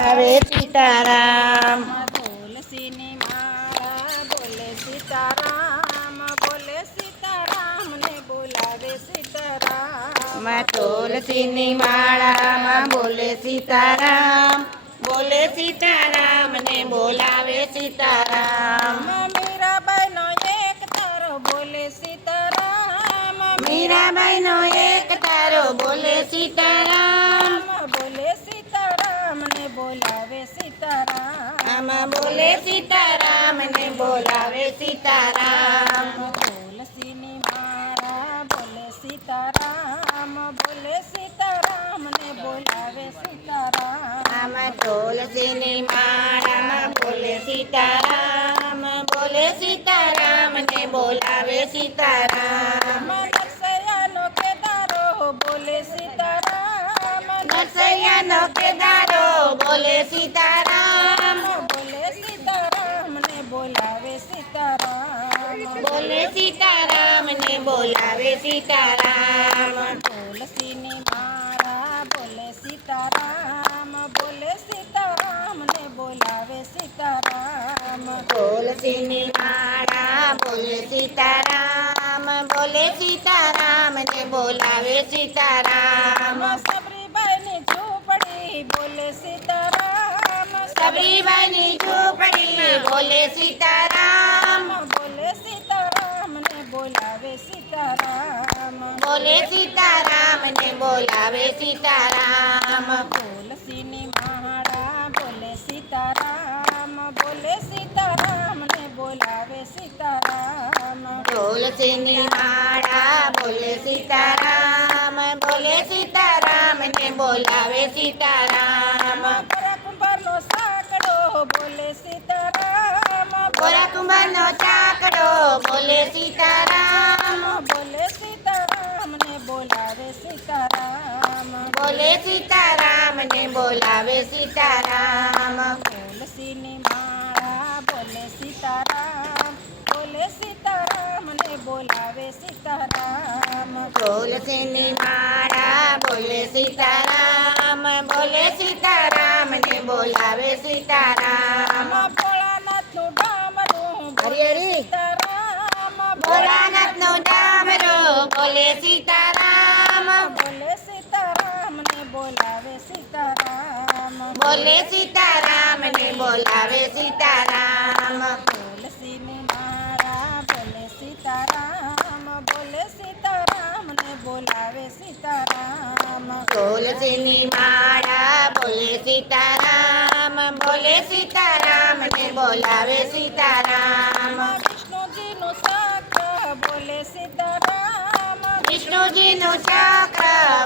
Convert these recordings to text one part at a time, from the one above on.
આવે સીતારામ. તુલસીની માળા બોલે સીતારામ, બોલે સીતારામ ને બોલાવે સીતારામ. તુલસીની માળામાં બોલે સીતારામ, બોલે સીતારામ ને બોલાવે સીતારામ. મીરાબાઈનો એક તારો બોલે સીતારામ, મીરાબાઈનો એક તારો બોલે સીતારામ, બોલે સીતારામ ને બોલાવે સીતારામ. આમાં બોલે સીતારામ ને બોલાવે સીતારામ. તુલસીની માળા બોલે સીતારામ, બોલે સીતારામ ને બોલાવે સીતારામ. આમાં તુલસીની માળામાં બોલે સીતારામ, બોલે સીતારામ ને બોલાવે સીતારામ. નરસૈયાનો કેદારો બોલે સીતારામ, નરસૈયાનો કેદારો બોલે સીતારામ, બોલે સીતારામ ને બોલાવે સીતારામ. બોલે સીતારામ ને બોલાવે સીતારામ. તુલસીની માળા બોલે સીતારામ, બોલે સીતારામ ને બોલાવે સીતારામ. તુલસીની માળા બોલે સીતારામ, બોલે સીતારામ ને બોલાવે સીતારામ. સબરીબાઈની ઝૂંપડી બોલે સીતારામ, સબરીબાઈની ઝૂંપડી બોલે સીતારામ, બોલે સીતારામ ને બોલાવે સીતારામ. બોલે સીતારામ ને બોલાવે સીતારામ. તુલસીની માળા બોલે સીતારામ, બોલે સીતારામ ને બોલાવે સીતારામ. તુલસીની માળા બોલે સીતારામ, બોલે સીતારામ ને બોલાવે સીતારામ. ગોરા કુંભારનો સાંકડો બોલે સીતારામ, ગોરા કુંભારનો ચાકડો બોલે સીતારામ, બોલે સીતારામ ને બોલાવે સીતારામ. બોલે સીતારામ ને બોલાવે સીતારામ. તુલસીની માળા બોલે સીતારામ, બોલે સીતારામ ને બોલાવે સીતારામ. તુલસીની માળા બોલે સીતારામ, બોલે સીતારામ ને બોલાવે સીતારામ. ભોળાનાથનું ડામરું બોલે હરિહરિ. સીતારામ, ભોળાનાથનો ડામરો બોલે સીતારામ, બોલે સીતારામ ને બોલાવે સીતારામ. બોલે સીતારામ ને બોલાવે સીતારામ. તુલસીની માળા બોલે સીતારામ, બોલે સીતારામ ને બોલાવે સીતારામ. તુલસીની માળા બોલે સીતારામ, બોલે સીતારામ ને બોલાવે સીતારામ. વિષ્ણુજીનું ચક્ર બોલે સીતારામ, વિષ્ણુજીનું ચક્ર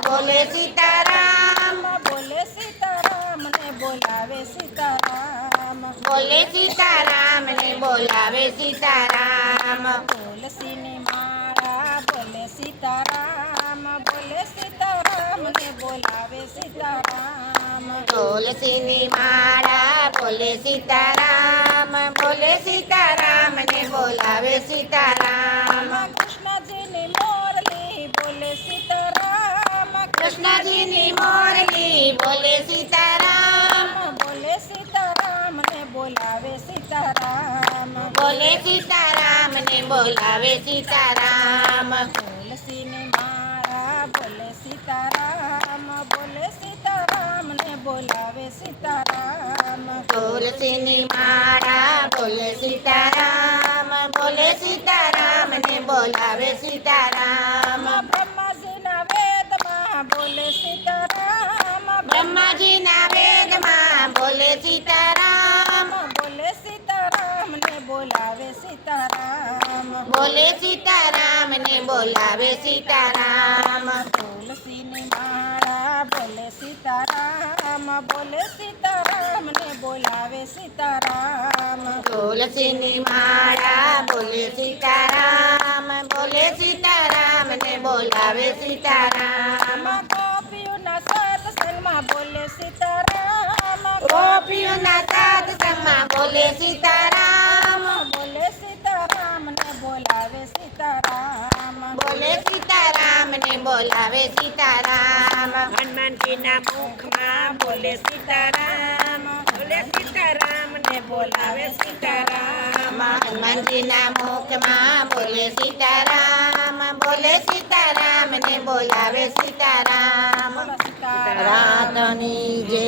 બોલે સીતારામ, બોલે સીતારામ ને બોલાવે સીતારામ. બોલે સીતારામ ને બોલાવે સીતારામ. તુલસીની માળા બોલે સીતારામ, બોલે સીતારામ ને બોલાવે સીતારામ. તુલસીની માળા બોલે સીતારામ, બોલે સીતારામ ને બોલાવે સીતારામ. કૃષ્ણજીની મોરલી બોલે સીતારામ, કૃષ્ણજીની મોરલી બોલે સીતારામ, બોલે સીતારામ ને બોલાવે સીતારામ. બોલે સીતારામ ને બોલાવે સીતારામ. તુલસીની માળા બોલે સીતારામ, બોલે સીતારામ ને બોલાવે સીતારામ. તુલસીની માળા બોલે સીતારામ, બોલે સીતારામ ને બોલાવે સીતારામ. બ્રહ્માજીના વેદમાં બોલે સીતારામ, બ્રહ્માજીના વેદમાં બોલે સીતારામ, બોલે સીતારામ ને બોલાવે સીતારામ. બોલે સીતારામ ને બોલાવે સીતારામ. તુલસીની માળા બોલે સીતારામ, બોલે સીતારામ ને બોલાવે સીતારામ. તુલસીની માળા બોલે સીતારામ, બોલે સીતારામ ને બોલાવે સીતારામ. ગોપીઓના સત્સંગમાં બોલે સીતારામ, ગોપીઓના સત્સંગમાં બોલે સીતારામ, બોલે સીતારામ ને બોલાવે સીતારામ. બોલે સીતારામ ને બોલાવે સીતારામ. હનુમાનજીના મુખમાં બોલે સીતારામ, બોલાવે સીતારામ. હનુમાનજીના મુખમાં બોલે સીતારામ, બોલે સીતારામ ને બોલાવે સીતારામ. બોલો સીતારામ. રાતની જે